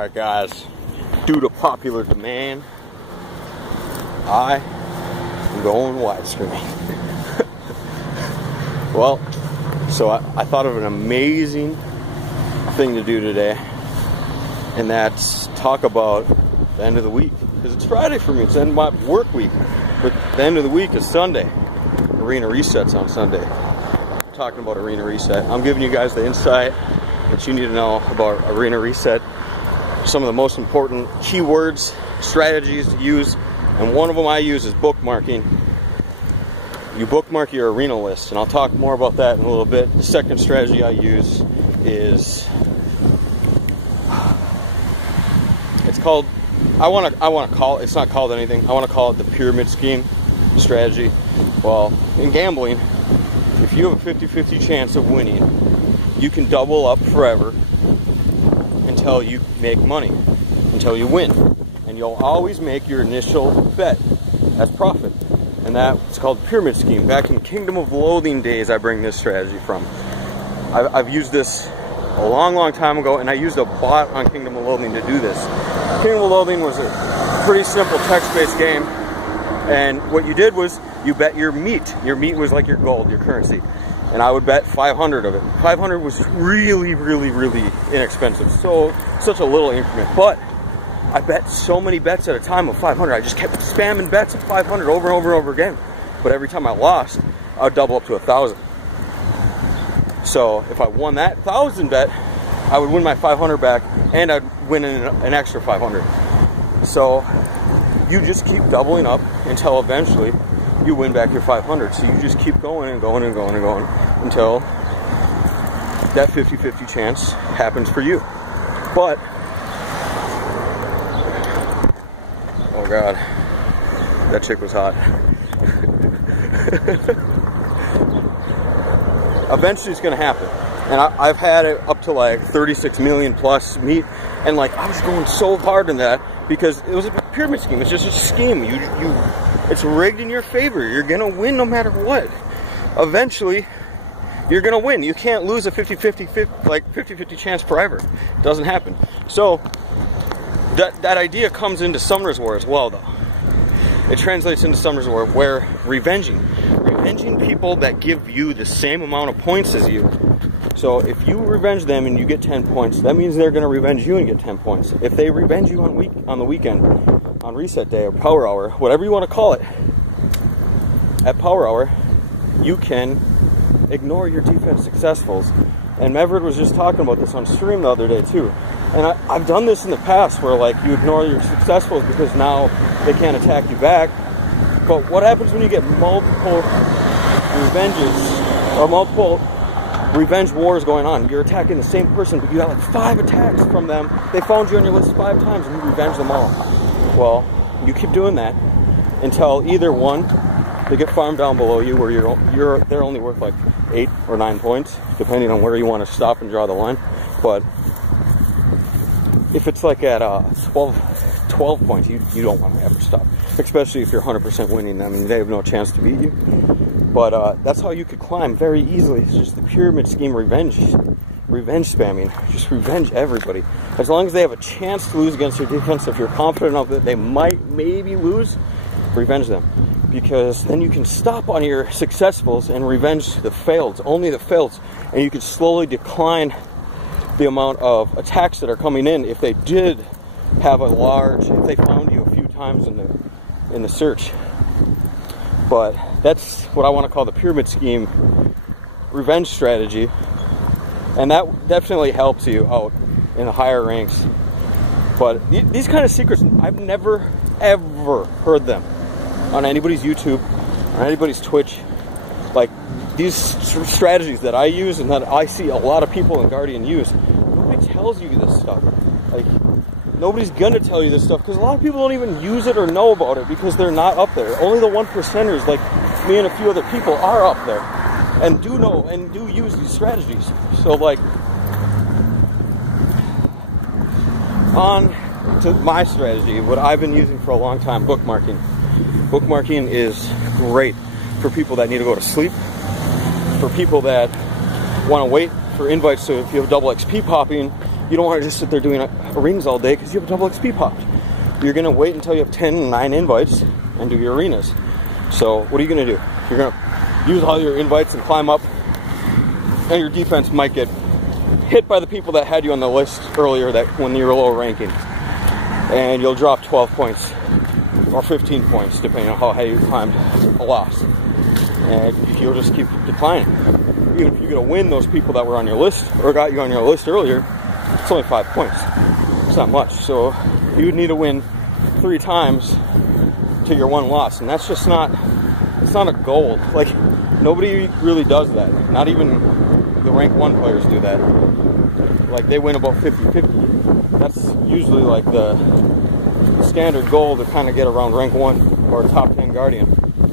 Alright guys, due to popular demand, I am going widescreen. Well, so I thought of an amazing thing to do today, and that's talk about the end of the week. Because it's Friday for me, it's the end of my work week. But the end of the week is Sunday. Arena resets on Sunday. I'm talking about Arena Reset. I'm giving you guys the insight that you need to know about Arena Reset. Some of the most important keywords, strategies to use, and one of them I use is bookmarking. You bookmark your arena list, and I'll talk more about that in a little bit. The second strategy I use is, it's called, I want to call it, it's not called anything, I want to call it the pyramid scheme strategy. Well, in gambling, if you have a 50-50 chance of winning, you can double up forever until you make money, until you win. And you'll always make your initial bet as profit. And that's called pyramid scheme. Back in Kingdom of Loathing days, I bring this strategy from. I've used this a long time ago, and I used a bot on Kingdom of Loathing to do this. Kingdom of Loathing was a pretty simple text-based game, and what you did was you bet your meat. Your meat was like your gold, your currency. And I would bet 500 of it. 500 was really inexpensive. So, such a little increment. But I bet so many bets at a time of 500. I just kept spamming bets of 500 over and over again. But every time I lost, I would double up to 1,000. So if I won that 1,000 bet, I would win my 500 back, and I'd win an extra 500. So you just keep doubling up until eventually you win back your 500. So you just keep going and going and going and going until that 50-50 chance happens for you. But, oh God, that chick was hot. Eventually it's gonna happen. And I've had it up to like 36 million plus meat, and like I was going so hard in that because it was a pyramid scheme. It's just a scheme. It's rigged in your favor. You're gonna win no matter what. Eventually, you're gonna win. You can't lose a 50-50 chance forever. It doesn't happen. So that idea comes into Summoner's War as well, though. It translates into Summoner's War, where revenging people that give you the same amount of points as you. So if you revenge them and you get 10 points, that means they're gonna revenge you and get 10 points. If they revenge you on the weekend, on reset day or power hour, whatever you want to call it, at power hour, you can ignore your defense successfuls. And Maverick was just talking about this on stream the other day too. And I've done this in the past where like you ignore your successfuls because now they can't attack you back. But what happens when you get multiple revenges or multiple revenge wars going on? You're attacking the same person, but you got like 5 attacks from them. They found you on your list 5 times and you revenge them all. Well, you keep doing that until either one, they get farmed down below you where they're only worth like 8 or 9 points, depending on where you want to stop and draw the line. But if it's like at 12 points, you don't want to ever stop, especially if you're 100% winning. I mean, they have no chance to beat you. But that's how you could climb very easily. It's just the pyramid scheme revenge spamming. Just revenge everybody. As long as they have a chance to lose against your defense, if you're confident enough that they might maybe lose, revenge them. Because then you can stop on your successfuls and revenge the faileds, only the faileds. And you can slowly decline the amount of attacks that are coming in if they did have if they found you a few times in the search. But that's what I want to call the pyramid scheme revenge strategy. And that definitely helps you out in the higher ranks. But these kind of secrets, I've never, ever heard them on anybody's YouTube, on anybody's Twitch. Like, these strategies that I use and that I see a lot of people in Guardian use, nobody tells you this stuff. Like, nobody's gonna tell you this stuff because a lot of people don't even use it or know about it because they're not up there. Only the 1%ers, like me and a few other people, are up there and do know and do use these strategies. So like, on to my strategy, what I've been using for a long time, bookmarking. Bookmarking is great for people that need to go to sleep, for people that want to wait for invites. So if you have double XP popping, you don't want to just sit there doing arenas all day because you have double XP popped. You're going to wait until you have 9 invites and do your arenas. So what are you going to do? You're going to use all your invites and climb up, and your defense might get hit by the people that had you on the list earlier that when you were low ranking, and you'll drop 12 points or 15 points depending on how high you climbed a loss, and you'll just keep declining. Even if you're going to win those people that were on your list or got you on your list earlier, it's only 5 points. It's not much. So you would need to win 3 times to your 1 loss, and that's just not, it's not a goal. Like, nobody really does that. Not even the rank 1 players do that. Like, they win about 50-50. That's usually like the standard goal to kind of get around rank 1 or top 10 Guardian,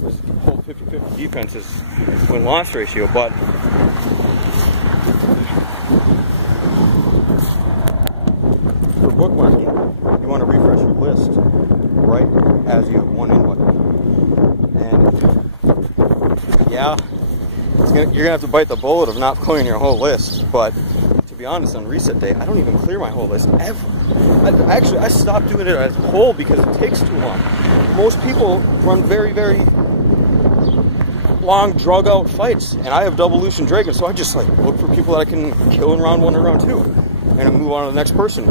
is hold 50-50 defenses win-loss ratio. But for bookmarking, you want to refresh your list right as you have 1 invite. And yeah, you're gonna have to bite the bullet of not clearing your whole list. But to be honest, on reset day, I don't even clear my whole list ever. I stopped doing it as a whole because it takes too long. Most people run very, very long, drug out fights, and I have double Lucian Dragon, so I just like look for people that I can kill in round 1 and round 2, and I move on to the next person.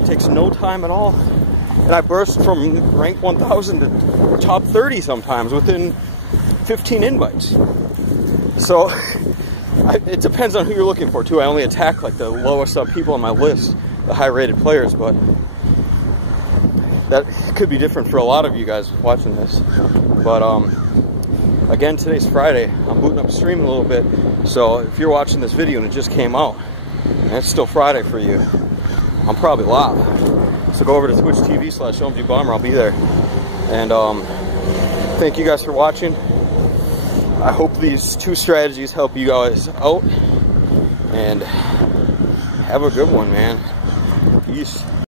It takes no time at all, and I burst from rank 1000 to top 30 sometimes within 15 invites. So it depends on who you're looking for too. I only attack like the lowest up people on my list, the high rated players, but that could be different for a lot of you guys watching this. But again, today's Friday. I'm booting up stream a little bit, so if you're watching this video and it just came out and it's still Friday for you, I'm probably live. So go over to Twitch TV/OMGBomber. I'll be there. And thank you guys for watching. I hope these 2 strategies help you guys out, and have a good one, man. Peace.